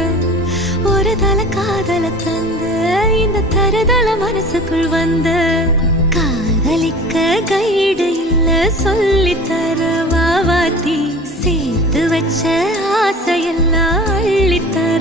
வந்து ஒரு தல காதல தந்த இந்த தருதல மனசுக்குள் வந்து காதலிக்க கைடு இல்ல சொல்லி தர வாவாத்தி சேர்த்து வச்ச ஆசையெல்லாம் அள்ளித்தர